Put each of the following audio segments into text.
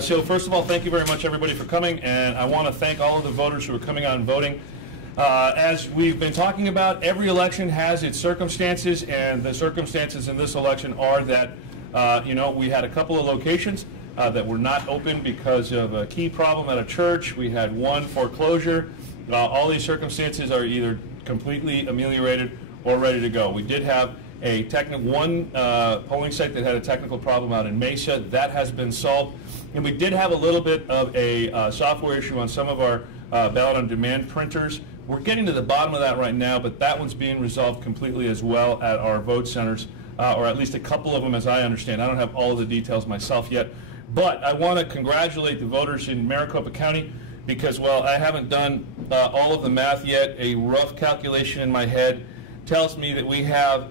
So first of all, thank you very much, everybody, for coming, and I want to thank all of the voters who are coming out and voting. As we've been talking about, every election has its circumstances, and the circumstances in this election are that, we had a couple of locations that were not open because of a key problem at a church. We had one foreclosure. All these circumstances are either completely ameliorated or ready to go. We did have a one polling site that had a technical problem out in Mesa. That has been solved. And we did have a little bit of a software issue on some of our ballot-on-demand printers. We're getting to the bottom of that right now, but that one's being resolved completely as well at our vote centers, or at least a couple of them as I understand. I don't have all of the details myself yet. But I want to congratulate the voters in Maricopa County because, well, I haven't done all of the math yet. A rough calculation in my head tells me that we have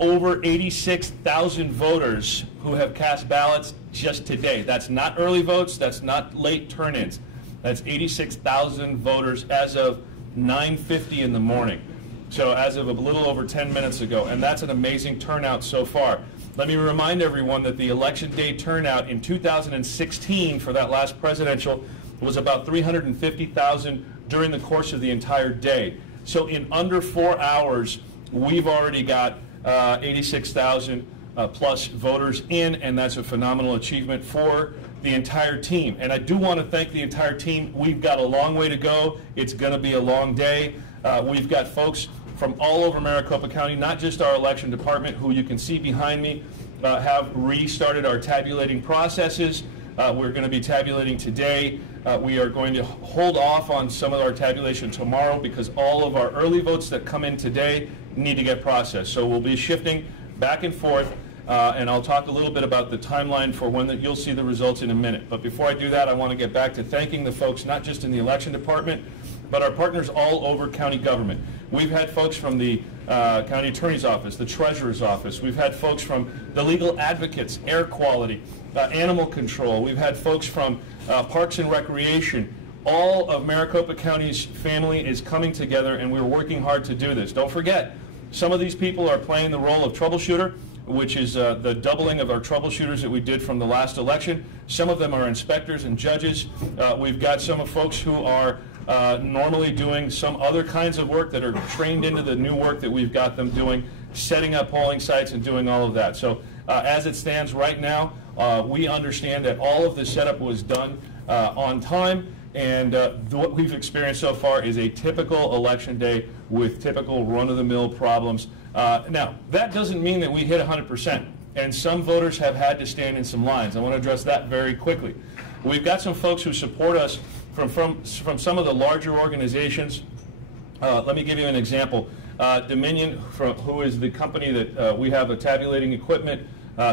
over 86,000 voters who have cast ballots just today. That's not early votes. That's not late turn-ins. That's 86,000 voters as of 9:50 in the morning. So as of a little over 10 minutes ago. And that's an amazing turnout so far. Let me remind everyone that the election day turnout in 2016 for that last presidential was about 350,000 during the course of the entire day. So in under 4 hours, we've already got 86,000 plus voters in, and that's a phenomenal achievement for the entire team. And I do want to thank the entire team. We've got a long way to go. It's going to be a long day. We've got folks from all over Maricopa County, not just our election department, who you can see behind me, have restarted our tabulating processes. We're going to be tabulating today. We are going to hold off on some of our tabulation tomorrow because all of our early votes that come in today need to get processed. So we'll be shifting back and forth, and I'll talk a little bit about the timeline for when you'll see the results in a minute. But before I do that, I want to get back to thanking the folks, not just in the election department, but our partners all over county government. We've had folks from the county attorney's office, the treasurer's office. We've had folks from the legal advocates, air quality, animal control. We've had folks from parks and recreation. All of Maricopa County's family is coming together, and we're working hard to do this. Don't forget, some of these people are playing the role of troubleshooter, which is the doubling of our troubleshooters that we did from the last election. Some of them are inspectors and judges. We've got some of folks who are normally doing some other kinds of work that are trained into the new work that we've got them doing, setting up polling sites and doing all of that. So as it stands right now, we understand that all of the setup was done on time, and what we've experienced so far is a typical election day with typical run-of-the-mill problems. Now, that doesn't mean that we hit 100%, and some voters have had to stand in some lines. I want to address that very quickly. We've got some folks who support us from some of the larger organizations. Let me give you an example. Dominion, who is the company that we have a tabulating equipment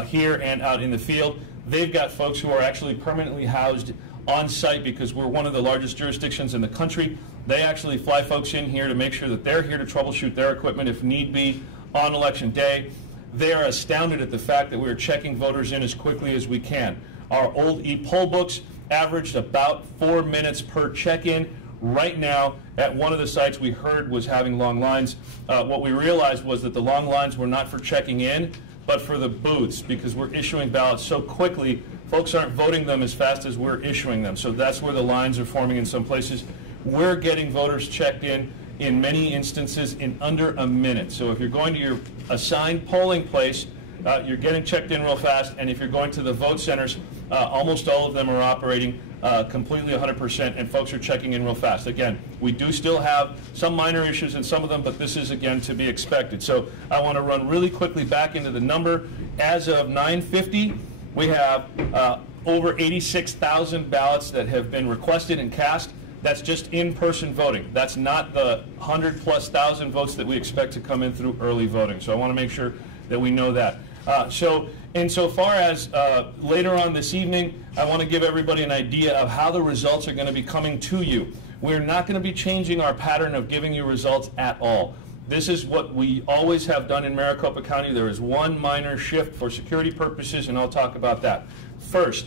here and out in the field, they've got folks who are actually permanently housed on site because we're one of the largest jurisdictions in the country. They actually fly folks in here to make sure that they're here to troubleshoot their equipment if need be on election day. They are astounded at the fact that we're checking voters in as quickly as we can. Our old e-poll books averaged about 4 minutes per check-in. Right now, at one of the sites we heard was having long lines. What we realized was that the long lines were not for checking in, but for the booths, because we're issuing ballots so quickly, folks aren't voting them as fast as we're issuing them. So that's where the lines are forming in some places. We're getting voters checked in many instances in under a minute. So if you're going to your assigned polling place, you're getting checked in real fast, and if you're going to the vote centers, almost all of them are operating completely 100%, and folks are checking in real fast. Again, we do still have some minor issues in some of them, but this is, again, to be expected. So I want to run really quickly back into the number. As of 9:50, we have over 86,000 ballots that have been requested and cast. That's just in-person voting. That's not the 100+ thousand votes that we expect to come in through early voting. So I want to make sure that we know that. So insofar as later on this evening, I want to give everybody an idea of how the results are going to be coming to you. We're not going to be changing our pattern of giving you results at all. This is what we always have done in Maricopa County. There is one minor shift for security purposes, and I'll talk about that. First,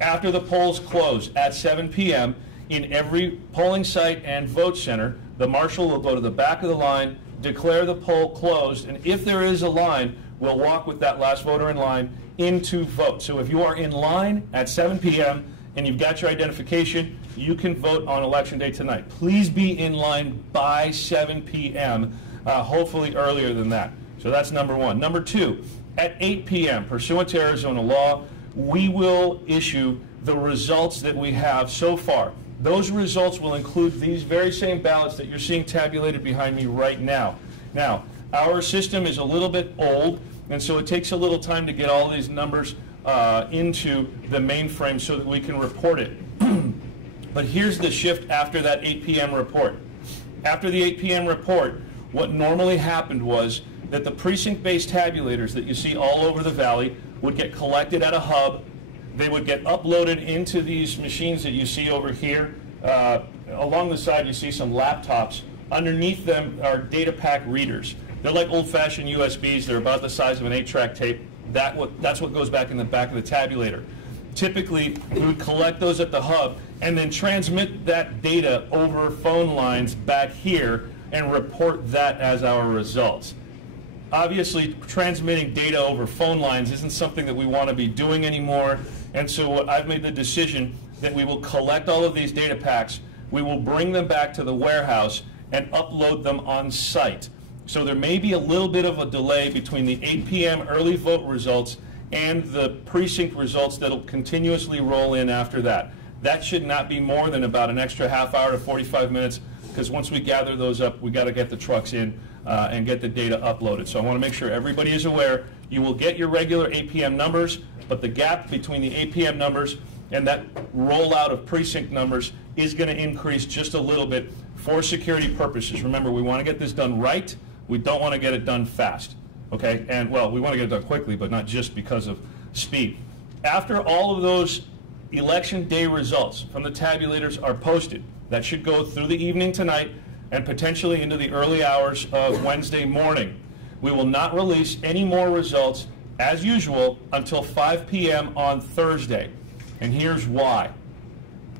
after the polls close at 7 p.m., in every polling site and vote center, the marshal will go to the back of the line, declare the poll closed, and if there is a line, will walk with that last voter in line in to vote. So if you are in line at 7 p.m. and you've got your identification, you can vote on Election Day tonight. Please be in line by 7 p.m., hopefully earlier than that. So that's number one. Number two, at 8 p.m., pursuant to Arizona law, we will issue the results that we have so far. Those results will include these very same ballots that you're seeing tabulated behind me right now. Now, our system is a little bit old, and so it takes a little time to get all these numbers into the mainframe so that we can report it. But here's the shift after that 8 p.m. report. After the 8 p.m. report, what normally happened was that the precinct-based tabulators that you see all over the valley would get collected at a hub. They would get uploaded into these machines that you see over here. Along the side, you see some laptops. Underneath them are data pack readers. They're like old-fashioned USBs. They're about the size of an 8-track tape. That's what goes back in the back of the tabulator. Typically, we would collect those at the hub and then transmit that data over phone lines back here and report that as our results. Obviously, transmitting data over phone lines isn't something that we want to be doing anymore, and so I've made the decision that we will collect all of these data packs, we will bring them back to the warehouse and upload them on site. So there may be a little bit of a delay between the 8 p.m. early vote results and the precinct results that will continuously roll in after that. That should not be more than about an extra half hour to 45 minutes, because once we gather those up, we got to get the trucks in and get the data uploaded. So I want to make sure everybody is aware. You will get your regular 8 p.m. numbers, but the gap between the 8 p.m. numbers and that rollout of precinct numbers is going to increase just a little bit for security purposes. Remember, we want to get this done right. We don't want to get it done fast, okay? And, well, we want to get it done quickly, but not just because of speed. After all of those election day results from the tabulators are posted, that should go through the evening tonight and potentially into the early hours of Wednesday morning. We will not release any more results, as usual, until 5 p.m. on Thursday. And here's why.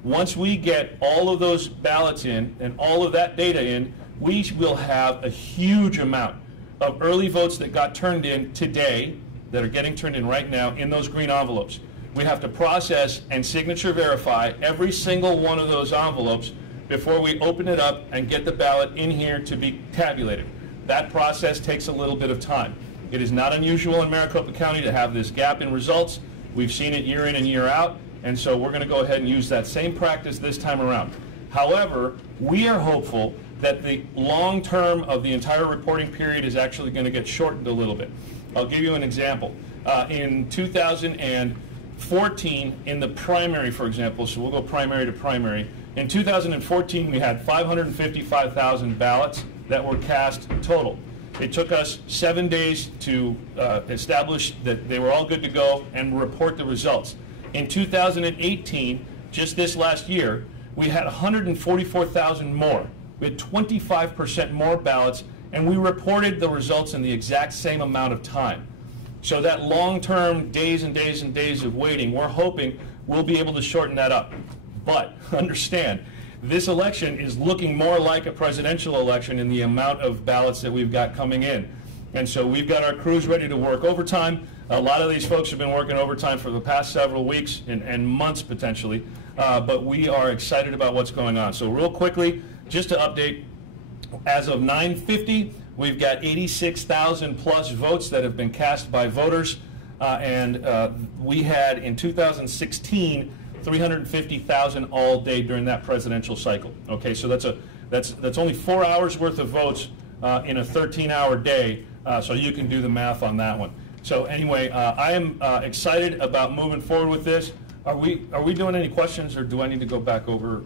Once we get all of those ballots in and all of that data in, we will have a huge amount of early votes that got turned in today, that are getting turned in right now in those green envelopes. We have to process and signature verify every single one of those envelopes before we open it up and get the ballot in here to be tabulated. That process takes a little bit of time. It is not unusual in Maricopa County to have this gap in results. We've seen it year in and year out, and so we're going to go ahead and use that same practice this time around. However, we are hopeful that the long term of the entire reporting period is actually going to get shortened a little bit. I'll give you an example. In 2014, in the primary, for example, so we'll go primary to primary, in 2014 we had 555,000 ballots that were cast total. It took us 7 days to establish that they were all good to go and report the results. In 2018, just this last year, we had 144,000 more. We had 25% more ballots, and we reported the results in the exact same amount of time. So that long-term days and days and days of waiting, we're hoping we'll be able to shorten that up. But understand, this election is looking more like a presidential election in the amount of ballots that we've got coming in. And so we've got our crews ready to work overtime. A lot of these folks have been working overtime for the past several weeks and months potentially, but we are excited about what's going on. So real quickly, just to update, as of 9:50, we've got 86,000 plus votes that have been cast by voters, and we had in 2016 350,000 all day during that presidential cycle. Okay, so that's only 4 hours worth of votes in a 13-hour day, so you can do the math on that one. So anyway, I am excited about moving forward with this. Are we doing any questions, or do I need to go back over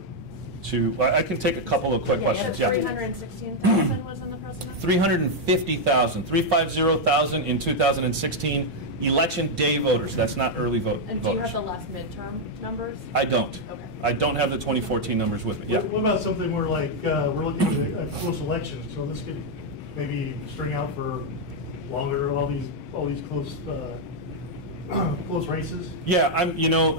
to? I can take a couple of quick questions. Yeah, 316,000 was in the president. 350,000 in 2016 election day voters. That's not early vote And voters. Do you have the last midterm numbers? I don't. Okay. I don't have the 2014 numbers with me. Yeah. What about something where, like, we're looking at a close election, so this could maybe string out for longer, all these close close races? Yeah,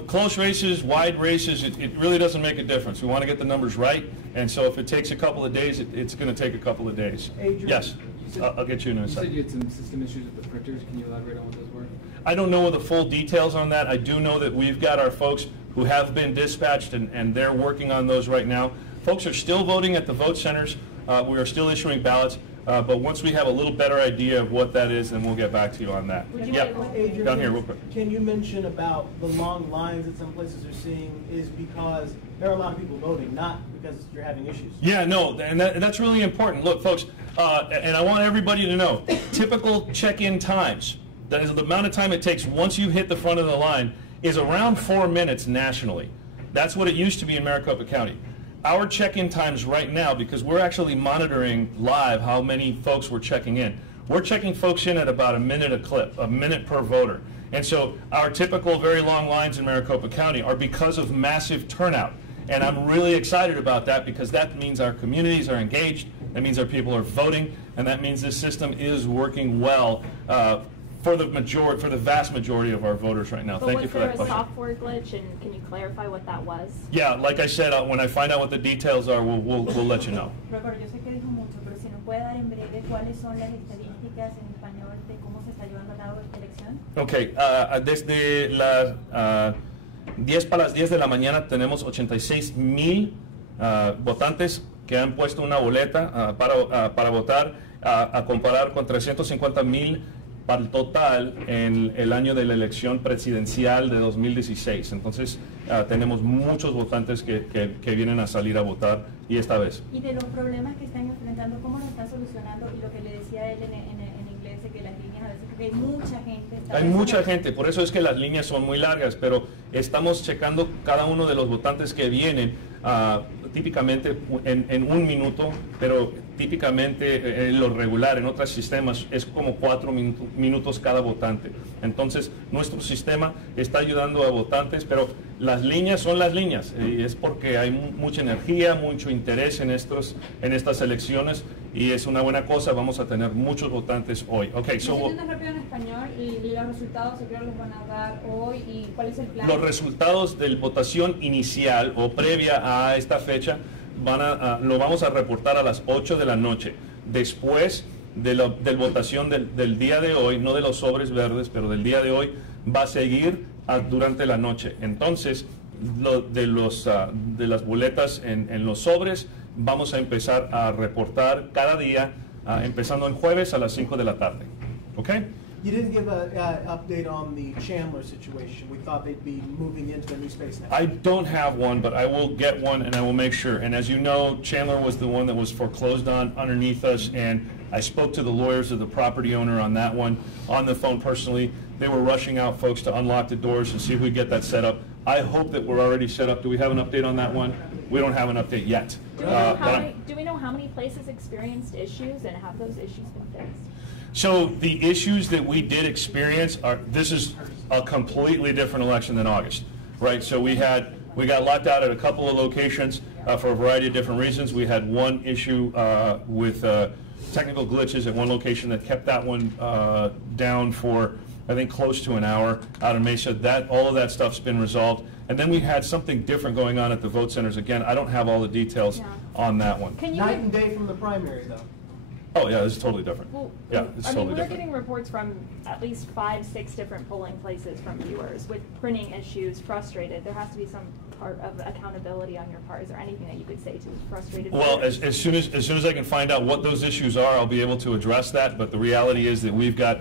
close races, wide races, it really doesn't make a difference. We want to get the numbers right, and so if it takes a couple of days, it's going to take a couple of days. Adrian, Yes. I'll get you in a You second. said you had some system issues with the printers. Can you elaborate on what those were? I don't know the full details on that. I do know that we've got our folks who have been dispatched, and they're working on those right now. Folks are still voting at the vote centers. We are still issuing ballots. But once we have a little better idea of what that is, then we'll get back to you on that. Yep. Adrian, Down here real quick. Can you mention about the long lines that some places are seeing is because there are a lot of people voting, not because you're having issues? Yeah, no, and that's really important. Look, folks, and I want everybody to know, typical check-in times, that is the amount of time it takes once you hit the front of the line, is around 4 minutes nationally. That's what it used to be in Maricopa County. Our check-in times right now, because we're actually monitoring live how many folks we're checking in, we're checking folks in at about a minute a clip, a minute per voter. And so our typical very long lines in Maricopa County are because of massive turnout. And I'm really excited about that because that means our communities are engaged, that means our people are voting, and that means this system is working well for the vast majority of our voters right now. But Thank you for that was there a question. software glitch, and can you clarify what that was? Yeah, like I said, when I find out what the details are, we'll let you know. Recuerdo, yo sé que dijo mucho, pero si nos puede dar en breve cuáles son las estadísticas en español de cómo se está llevando a cabo esta elección. Ok, desde las 10 para las 10 de la mañana tenemos 86,000 votantes que han puesto una boleta para votar, a comparar con 350,000 para el total en el año de la elección presidencial de 2016. Entonces, tenemos muchos votantes que vienen a salir a votar, y esta vez. Y de los problemas que están enfrentando, ¿cómo lo están solucionando? Y lo que le decía él en inglés, de que las líneas a veces, porque hay mucha gente. Hay mucha gente, por eso es que las líneas son muy largas, pero estamos checando cada uno de los votantes que vienen, típicamente en 1 minuto, pero típicamente en lo regular, en otros sistemas, es como 4 minutos cada votante. Entonces, nuestro sistema está ayudando a votantes, pero las líneas son las líneas, y es porque hay mucha energía, mucho interés en estas elecciones, y es una buena cosa. Vamos a tener muchos votantes hoy. Okay, so, rápido en español, y los resultados se creo los van a dar hoy, y cuál es el plan. Los resultados de la votación inicial o previa a esta fecha lo vamos a reportar a las 8 de la noche. Después de la votación del día de hoy, no de los sobres verdes, pero del día de hoy, va a seguir durante la noche. Entonces, de las boletas en los sobres, vamos a empezar a reportar cada día, empezando el jueves a las 5 de la tarde. ¿Ok? You didn't give an update on the Chandler situation. We thought they'd be moving into a new space now. I don't have one, but I will get one, and I will make sure. And as you know, Chandler was the one that was foreclosed on underneath us, and I spoke to the lawyers of the property owner on that one on the phone personally. They were rushing out folks to unlock the doors and see if we get that set up. I hope that we're already set up. Do we have an update on that one? We don't have an update yet. Do we know how many places experienced issues, and have those issues been fixed? So the issues that we did experience this is a completely different election than August, right? So we got locked out at a couple of locations for a variety of different reasons. We had one issue with technical glitches at one location that kept that one down for, I think, close to an hour out of Mesa. All of that stuff's been resolved. And then we had something different going on at the vote centers. Again, I don't have all the details on that one. Night and day from the primary, though. Oh yeah, this is totally different. Well, yeah, it's totally we're different. getting reports from at least 5, 6 different polling places from viewers with printing issues, frustrated. There has to be some part of accountability on your part. Is there anything that you could say to frustrated Well, viewers? as soon as I can find out what those issues are, I'll be able to address that. But the reality is that we've got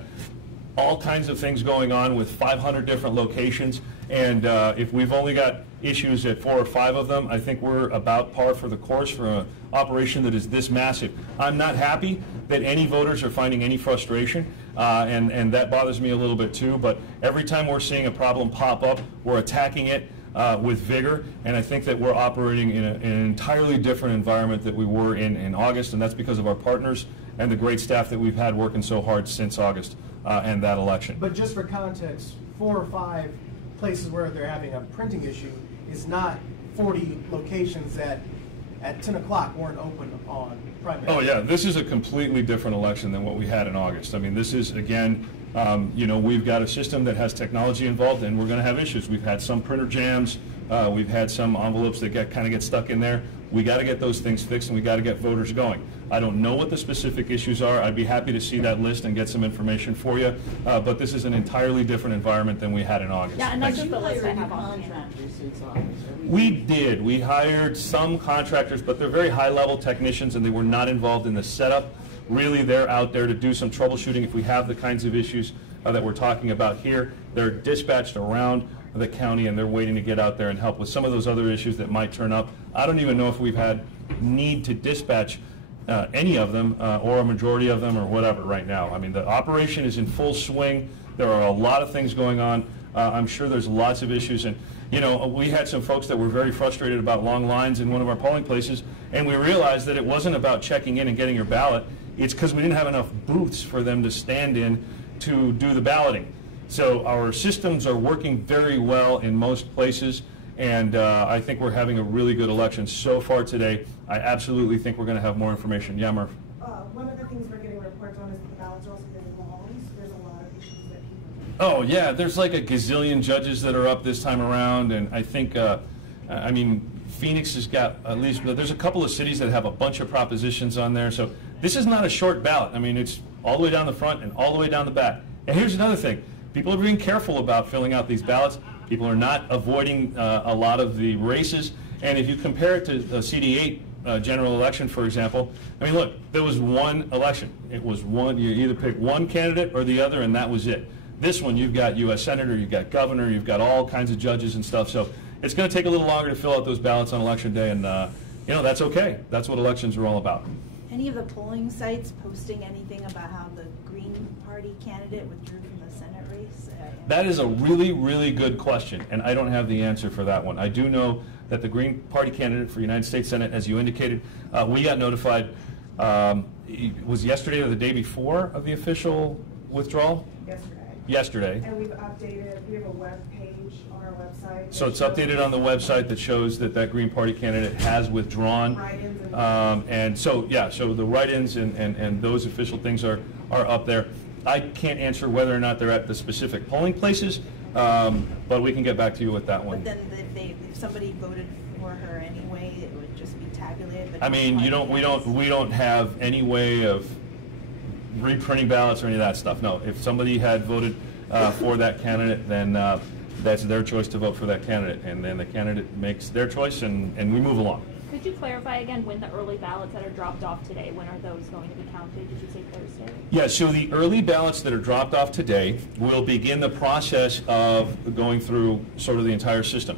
all kinds of things going on with 500 different locations, and if we've only got issues at 4 or 5 of them, I think we're about par for the course for an operation that is this massive. I'm not happy that any voters are finding any frustration, and that bothers me a little bit too, but every time we're seeing a problem pop up, we're attacking it with vigor, and I think that we're operating in an entirely different environment that we were in August, and that's because of our partners and the great staff that we've had working so hard since August and that election. But just for context, 4 or 5 places where they're having a printing issue is not 40 locations that at 10 o'clock weren't open on primary. Oh yeah, this is a completely different election than what we had in August. I mean, this is, again, you know, we've got a system that has technology involved, and we're going to have issues. We've had some printer jams, we've had some envelopes that kind of get stuck in there. We got to get those things fixed, and we got to get voters going. I don't know what the specific issues are. I'd be happy to see that list and get some information for you. But this is an entirely different environment than we had in August. Yeah, and that's Thanks. just the list I have on hand. Contractors since August. We did. We hired some contractors, but they're very high-level technicians, and they were not involved in the setup. Really, they're out there to do some troubleshooting if we have the kinds of issues that we're talking about here. They're dispatched around the county, and they're waiting to get out there and help with some of those other issues that might turn up. I don't even know if we've had need to dispatch any of them or a majority of them or whatever right now. I mean, the operation is in full swing. There are a lot of things going on. I'm sure there's lots of issues, and you know, we had some folks that were very frustrated about long lines in one of our polling places, and we realized that it wasn't about checking in and getting your ballot. It's because we didn't have enough booths for them to stand in to do the balloting. So our systems are working very well in most places, and I think we're having a really good election so far today. I absolutely think we're going to have more information. Yeah, Murph. One of the things we're getting reports on is that the ballots are also getting long, so there's a lot of issues that people... Oh, yeah, there's like a gazillion judges that are up this time around, and I think, I mean, Phoenix has got at least, there's a couple of cities that have a bunch of propositions on there, so this is not a short ballot. I mean, it's all the way down the front and all the way down the back. And here's another thing. People are being careful about filling out these ballots. People are not avoiding a lot of the races. And if you compare it to the CD8 general election, for example, I mean, look, there was one election. It was one, you either pick one candidate or the other, and that was it. This one, you've got U.S. Senator, you've got governor, you've got all kinds of judges and stuff. So it's going to take a little longer to fill out those ballots on election day, and you know, that's okay. That's what elections are all about. Any of the polling sites posting anything about how the Green Party candidate withdrew from the Senate race? That is a really, really good question, and I don't have the answer for that one. I do know that the Green Party candidate for United States Senate, as you indicated, we got notified, it was yesterday or the day before of the official withdrawal? Yesterday. And we've updated, we have a web page on our website. So it's updated on the website that shows that that Green Party candidate has withdrawn. And so, yeah, so the write-ins and those official things are up there. I can't answer whether or not they're at the specific polling places, but we can get back to you with that one. But then if somebody voted for her anyway, it would just be tabulated. I mean, we don't have any way of reprinting ballots or any of that stuff. No, if somebody had voted for that candidate, then that's their choice to vote for that candidate, and then the candidate makes their choice, and we move along. Could you clarify again when the early ballots that are dropped off today, when are those going to be counted? Did you say Thursday? Yeah, so the early ballots that are dropped off today will begin the process of going through sort of the entire system.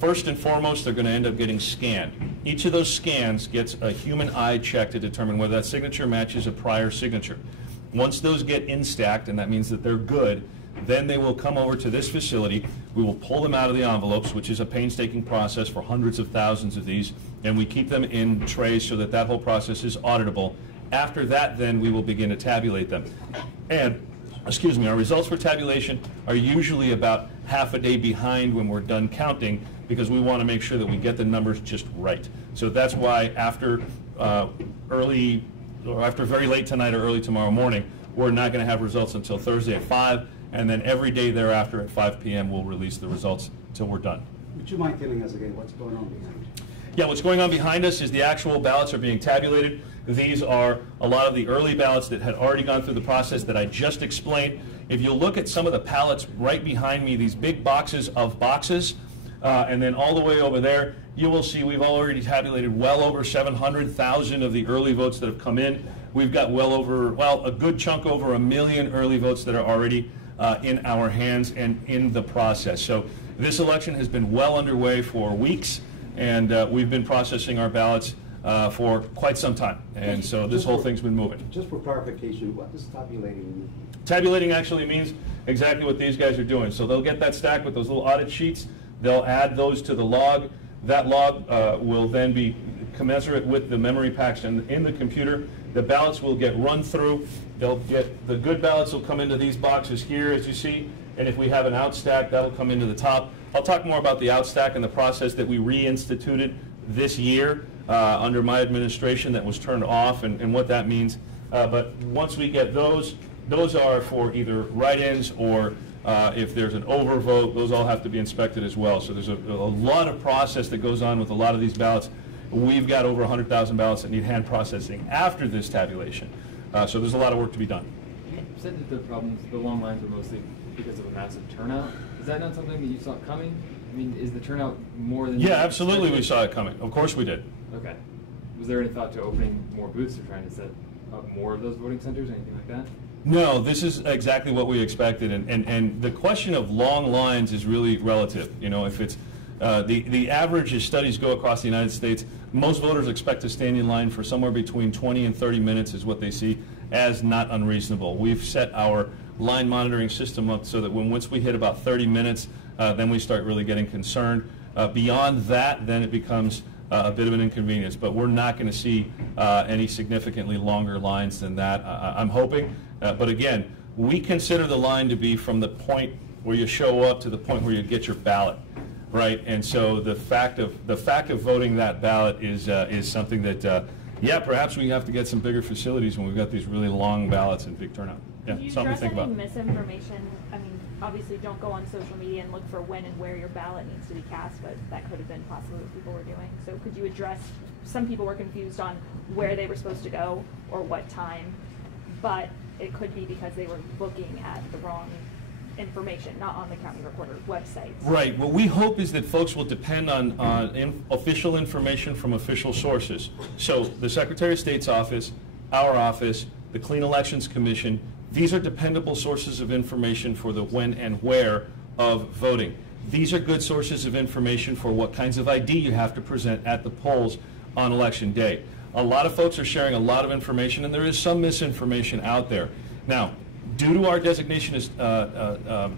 First and foremost, they're going to end up getting scanned. Each of those scans gets a human eye check to determine whether that signature matches a prior signature. Once those get instacked, and that means that they're good, then they will come over to this facility. We will pull them out of the envelopes, which is a painstaking process for hundreds of thousands of these, and we keep them in trays so that that whole process is auditable. After that, then we will begin to tabulate them. And, excuse me, our results for tabulation are usually about half a day behind when we're done counting, because we want to make sure that we get the numbers just right. So that's why after after very late tonight or early tomorrow morning, we're not going to have results until Thursday at 5, and then every day thereafter at 5 p.m. we'll release the results until we're done. Would you mind telling us again what's going on behind you? Yeah, what's going on behind us is the actual ballots are being tabulated. These are a lot of the early ballots that had already gone through the process that I just explained. If you look at some of the pallets right behind me, these big boxes of boxes, and then all the way over there, you will see we've already tabulated well over 700,000 of the early votes that have come in. We've got well over, well, a good chunk over 1 million early votes that are already in our hands and in the process. So this election has been well underway for weeks, and we've been processing our ballots for quite some time. And so this whole thing's been moving. Just for clarification, what does tabulating mean? Tabulating actually means exactly what these guys are doing. So they'll get that stack with those little audit sheets. They'll add those to the log. That log will then be commensurate with the memory packs in the computer. The ballots will get run through. They'll get, the good ballots will come into these boxes here, as you see, and if we have an out stack, that'll come into the top. I'll talk more about the out stack and the process that we reinstituted this year under my administration that was turned off and what that means. But once we get those are for either write-ins or if there's an overvote, those all have to be inspected as well. So there's a lot of process that goes on with a lot of these ballots. we've got over 100,000 ballots that need hand processing after this tabulation. So there's a lot of work to be done. You said that the problems, the long lines, were mostly because of a massive turnout. Is that not something that you saw coming? I mean, is the turnout more than... Yeah, absolutely we saw it coming. Of course we did. Okay. Was there any thought to opening more booths or trying to set up more of those voting centers, anything like that? No, this is exactly what we expected, and the question of long lines is really relative. You know, if it's the average as studies go across the United States, most voters expect to stand in line for somewhere between 20 and 30 minutes is what they see as not unreasonable. We've set our line monitoring system up so that once we hit about 30 minutes, then we start really getting concerned. Beyond that, then it becomes a bit of an inconvenience, but we're not going to see any significantly longer lines than that. I'm hoping, but again, we consider the line to be from the point where you show up to the point where you get your ballot, right? And so the fact of voting that ballot is something that, yeah, perhaps we have to get some bigger facilities when we've got these really long ballots and big turnout. Yeah, do you something to address think any about. misinformation? I mean, obviously don't go on social media and look for when and where your ballot needs to be cast, but that could have been possibly what people were doing. So could you address, some people were confused on where they were supposed to go or what time, but it could be because they were looking at the wrong information, not on the county recorder website. Right. What we hope is that folks will depend on official information from official sources. So the Secretary of State's office, our office, the Clean Elections Commission, these are dependable sources of information for the when and where of voting. These are good sources of information for what kinds of ID you have to present at the polls on Election Day. A lot of folks are sharing a lot of information, and there is some misinformation out there. Now, due to our designation as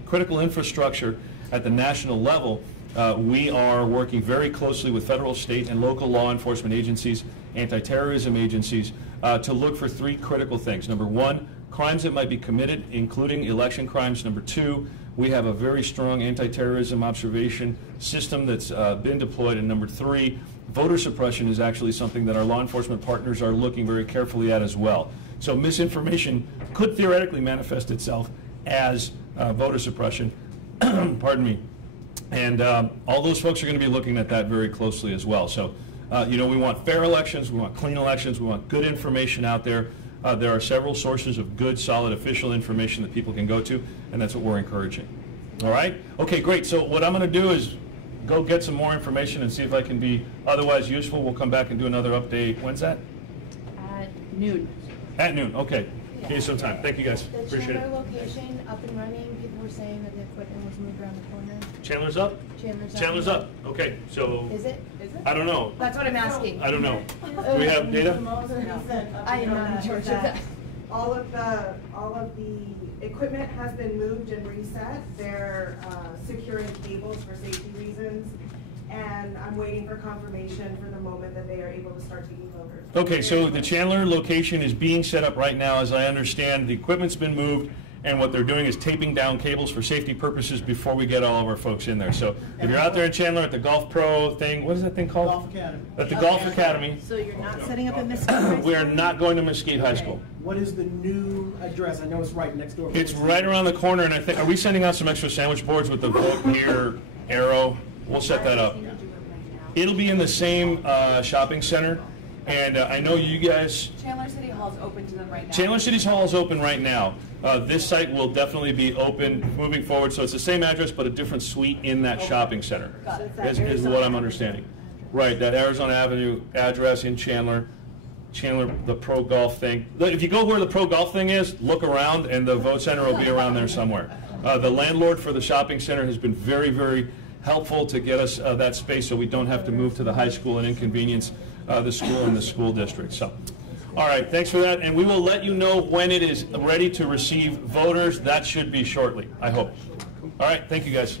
critical infrastructure at the national level, we are working very closely with federal, state, and local law enforcement agencies, anti-terrorism agencies, to look for three critical things. Number one, crimes that might be committed, including election crimes. Number two, we have a very strong anti-terrorism observation system that's been deployed. And number three, voter suppression is actually something that our law enforcement partners are looking very carefully at as well. So misinformation could theoretically manifest itself as voter suppression. Pardon me. And all those folks are going to be looking at that very closely as well. So, you know, we want fair elections, we want clean elections, we want good information out there. There are several sources of good, solid, official information that people can go to, and that's what we're encouraging. All right? Okay, great. So what I'm going to do is go get some more information and see if I can be otherwise useful. We'll come back and do another update. When's that? At noon. At noon. Okay. Yeah. Give you some time. Thank you, guys. The Appreciate Chandler it. location up and running, people were saying that the equipment was moved around the corner. Chandler's up? Chandler's up. Okay, so. Is it? I don't know. That's what I'm asking. I don't know. Do we have data? I am not in charge of that. All of the equipment has been moved and reset. They're securing cables for safety reasons, and I'm waiting for confirmation for the moment that they are able to start taking voters. Okay, so the Chandler location is being set up right now, as I understand. The equipment's been moved, and what they're doing is taping down cables for safety purposes before we get all of our folks in there. So if you're out there in Chandler at the Golf Pro thing, what is that thing called? Golf Academy. At the Golf Academy. So you're not setting up at Mesquite High School? We are not going to Mesquite High School. What is the new address? I know it's right next door. It's right around the corner, and I think, are we sending out some extra sandwich boards with the vote here arrow? We'll set that up. It'll be in the same shopping center, and I know you guys. Chandler City Hall is open to them right now. Chandler City Hall is open right now. This site will definitely be open moving forward, so it's the same address but a different suite in that shopping center, is what I'm understanding. Right, that Arizona Avenue address in Chandler, the Pro Golf thing. If you go where the Pro Golf thing is, look around, and the vote center will be around there somewhere. The landlord for the shopping center has been very, very helpful to get us that space so we don't have to move to the high school and inconvenience the school and the school district. So, all right, thanks for that, and we will let you know when it is ready to receive voters. That should be shortly, I hope. All right, thank you guys.